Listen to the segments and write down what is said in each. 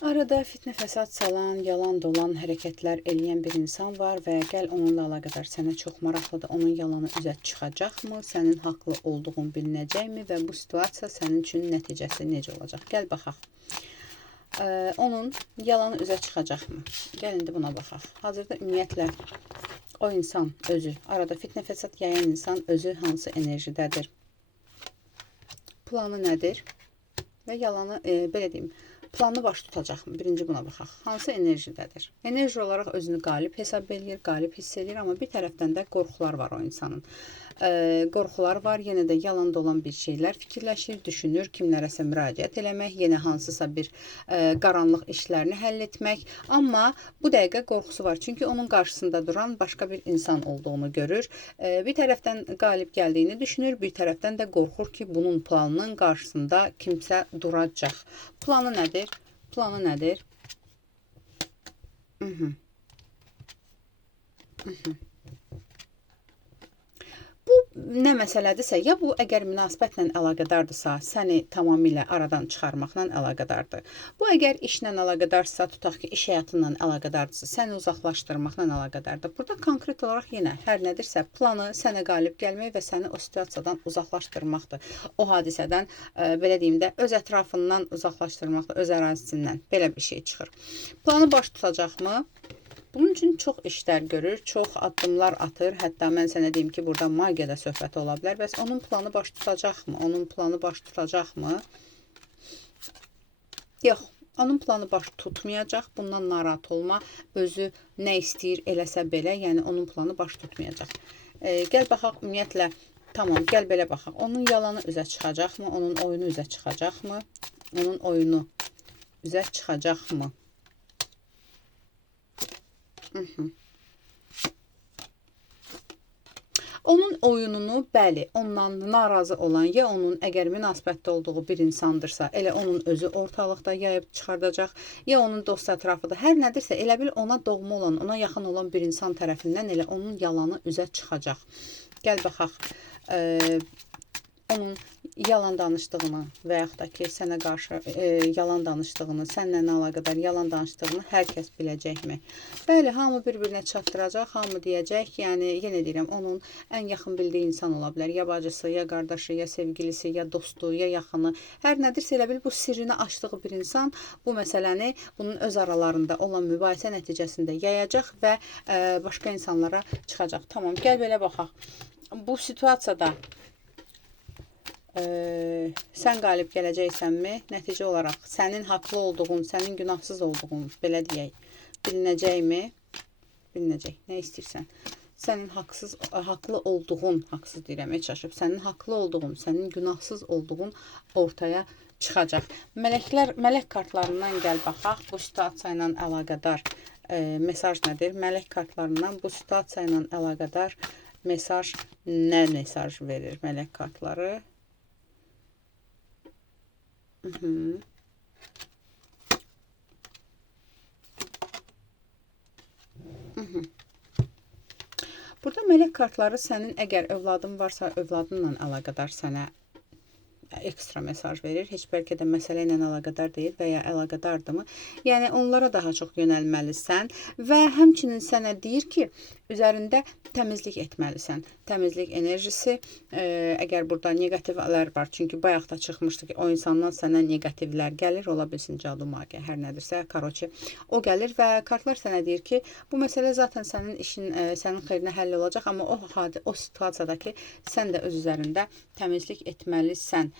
Arada fitnə fəsad salan, yalan dolan hərəkətlər eləyən bir insan var və gəl onunla əlaqədar sənə çox maraqlıdır. Onun yalanı üzə çıxacaqmı? Sənin haqlı olduğun bilinəcəkmi və bu situasiya sənin üçün nəticəsi necə olacaq? Gəl baxaq. Onun yalanı üzə çıxacaqmı? Gəl indi buna baxaq. Hazırda ümumiyyətlə o insan özü, arada fitnə fəsad yayan insan özü hansı enerjidədir? Planı nədir? Və yalanı, belə deyim, planını baş tutacaqmı? Birinci buna baxaq. Hansı enerjidədir? Enerji olaraq özünü qalib hesab edir, qalib hiss edir, amma bir tərəfdən də qorxular var o insanın. Qorxular var, yenə də yalan dolan bir şeylər fikirləşir, düşünür, kimlərəsə müraciət eləmək, yenə hansısa bir qaranlıq işlərini həll etmək. Amma bu dəqiqə qorxusu var, çünki onun qarşısında duran başqa bir insan olduğunu görür. Bir tərəfdən qalib gəldiyini düşünür, bir tərəfdən də qorxur ki, bunun planının qarşısında kimsə duracaq. Planı nədir? Planı nədir? Bu nə məsələdirsə, ya bu əgər münasibətlə əlaqədardırsa, səni tamamilə aradan çıxarmaqla əlaqədardır. Bu əgər işlə əlaqədarsa, tutaq ki, iş həyatından əlaqədardırsa, səni uzaqlaşdırmaqla əlaqədardır. Burada konkret olaraq yenə hər nədirsə, planı sənə qalib gəlmək və səni o situasiyadan uzaqlaşdırmaqdır. O hadisədən, belə deyim də, öz ətrafından uzaqlaşdırmaqdır, öz ərazisindən. Belə bir şey çıxır. Planı baş tutacaqmı? Bunun üçün çox işlər görür, çox addımlar atır. Hətta mən sənə deyim ki, burada magiyada söhbəti ola bilər. Bəs onun planı baş tutacaqmı? Onun planı baş tutacaqmı? Yox, onun planı baş tutmayacaq. Bundan narahat olma. Özü nə istəyir eləsə belə, yəni onun planı baş tutmayacaq. Gəl baxaq, ümumiyyətlə, tamam, gəl belə baxaq. Onun yalanı üzə çıxacaqmı? Onun oyunu üzə çıxacaqmı? Onun oyunu üzə çıxacaqmı? Onun oyununu, bəli, ondan narazı olan, ya onun əgər münasibətdə olduğu bir insandırsa, elə onun özü ortalıqda yayıb çıxardacaq, ya onun dost ətrafıdır. Hər nədirsə, elə bil ona doğma olan, ona yaxın olan bir insan tərəfindən elə onun yalanı üzə çıxacaq. Gəl baxaq, onun yalan danışdığını və yaxud da ki, sənə qarşı yalan danışdığını, sənlə əlaqədar yalan danışdığını hər kəs biləcəkmi? Bəli, hamı bir-birinə çatdıracaq, hamı deyəcək, yəni yenə deyirəm, onun ən yaxın bildiyi insan ola bilər. Ya bacısı, ya qardaşı, ya sevgilisi, ya dostu, ya yaxını. Hər nədirsə elə bil bu sirrini açdığı bir insan bu məsələni bunun öz aralarında olan mübahisə nəticəsində yayacaq və başqa insanlara çıxacaq. Tamam, gəl belə baxaq. Bu situasiyada sən qalib gələcəksənmi? Nəticə olaraq sənin haqlı olduğun, sənin günahsız olduğun, belə deyək, bilinəcəkmi? Bilinəcək. Nə istəyirsən? Sənin haqlı olduğun, haqsız deyirəm, çaşıb, sənin haqlı olduğun, sənin günahsız olduğun ortaya çıxacaq. Mələk kartlarından gəl baxaq. Bu situasiya ilə əlaqədar mesaj nədir? Mələk kartlarından bu situasiya ilə əlaqədar mesaj nə mesaj verir mələk kartları? Burada mələk kartları sənin əgər övladın varsa, övladınla əlaqədar sənə ekstra mesaj verir. Heç bəlkə də məsələ ilə əlaqədar deyil və ya əlaqədardırmı? Yəni onlara daha çox yönəlməlisən və həmçinin sənə deyir ki, üzərində təmizlik etməlisən. Təmizlik enerjisi, əgər burada negativlər var, çünki bayaq da çıxmışdı ki, o insandan sənə negativlər gəlir, ola bilsin cadu magiya, hər nədirsə, karoçi, o gəlir və kartlar sənə deyir ki, bu məsələ zaten sənin işin, sənin xeyrinə həll olacaq, amma o situasiyadakı sən də öz üzərində təmizlik etməlisən.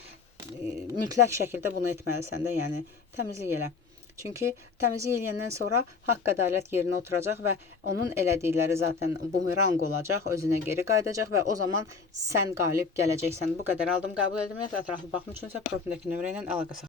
Mütləq şəkildə bunu etməlisən də, yəni təmizlik elə. Çünki təmizlik eləyəndən sonra haqq ədalət yerinə oturacaq və onun elədikləri zaten bumerang olacaq, özünə geri qayıdacaq və o zaman sən qalib gələcəksən. Bu qədər aldım, qəbul edilməyət, ətraflı baxım üçünsə profildəki nömrə ilə əlaqə saxlayın.